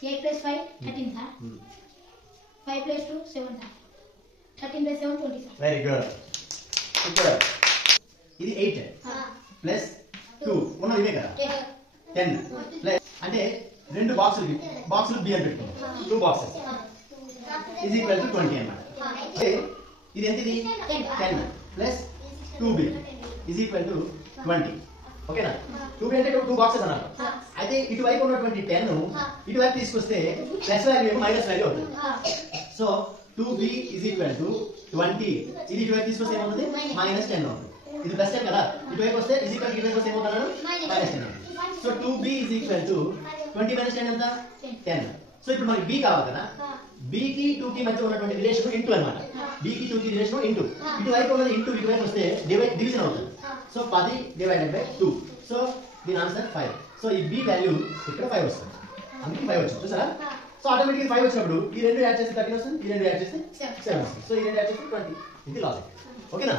8 plus 5, 13 sir. 5 plus 2, 7 sir. 13 plus 7, 20 sir. Very good. Super. ఇది 8 plus 2 ఉన్నది ఇవే కదా 10 ప్లస్ అంటే రెండు బాక్సులు బి అని పెట్టుకున్నాం 2 బాక్సెస్ ఈజ్ ఈక్వల్ టు 20 అన్నమాట. ఇది ఎంతది 10 plus 2b is equal to 20. ఓకేనా 2b అంటే 2 బాక్సెస్ అన్నారు. అయితే ఇటువైపు ఉన్నటువంటి 10 ఇటువైపు తీసుకొస్తే ప్లస్ వాల్యూ ఏమో మైనస్ వాల్యూ అవుతుంది. So 2b is equal to 20 ఇది ఇటువైపు తీసుకొస్తే ఏమవుతుంది మైనస్ 10 అవుతుంది. ఇది ప్లస్ 10 కదా ఇటువైపు వస్తే ఈజ్ ఈక్వల్ టు ఇటువైపు వస్తే ఏమవుతాడు మైనస్ 10 అవుతుంది. So 2b is equal to 20 minus 10 ఎంత 10. సో ఇప్పుడు మనకి b కావాలి కదా b కి 2 కి మధ్య ఉన్నటువంటి రిలేషన్ ఇంటూ అన్నమాట. b కి 2 కి రిలేషన్ ఇంటూ ఇటువైపు ఉన్నది ఇంటూ ఇటువైపు వస్తే డివిజన్ అవుతుంది. So 10 divided by 2. సో దీని ఆన్సర్ 5. సో ఈ b వాల్యూ ఇక్కడ 5 వస్తుంది. అందుకే 5 వచ్చింది చూసారా. సో ఆటోమేటిక్గా 5 వచ్చినప్పుడు ఈ రెండు యాడ్ చేస్తే 13 వస్తుంది ఈ రెండు యాడ్ చేస్తే 7 వస్తుంది. సో ఈ రెండు యాడ్ చేస్తే 20. ఇది లాజిక్. ఓకేనా.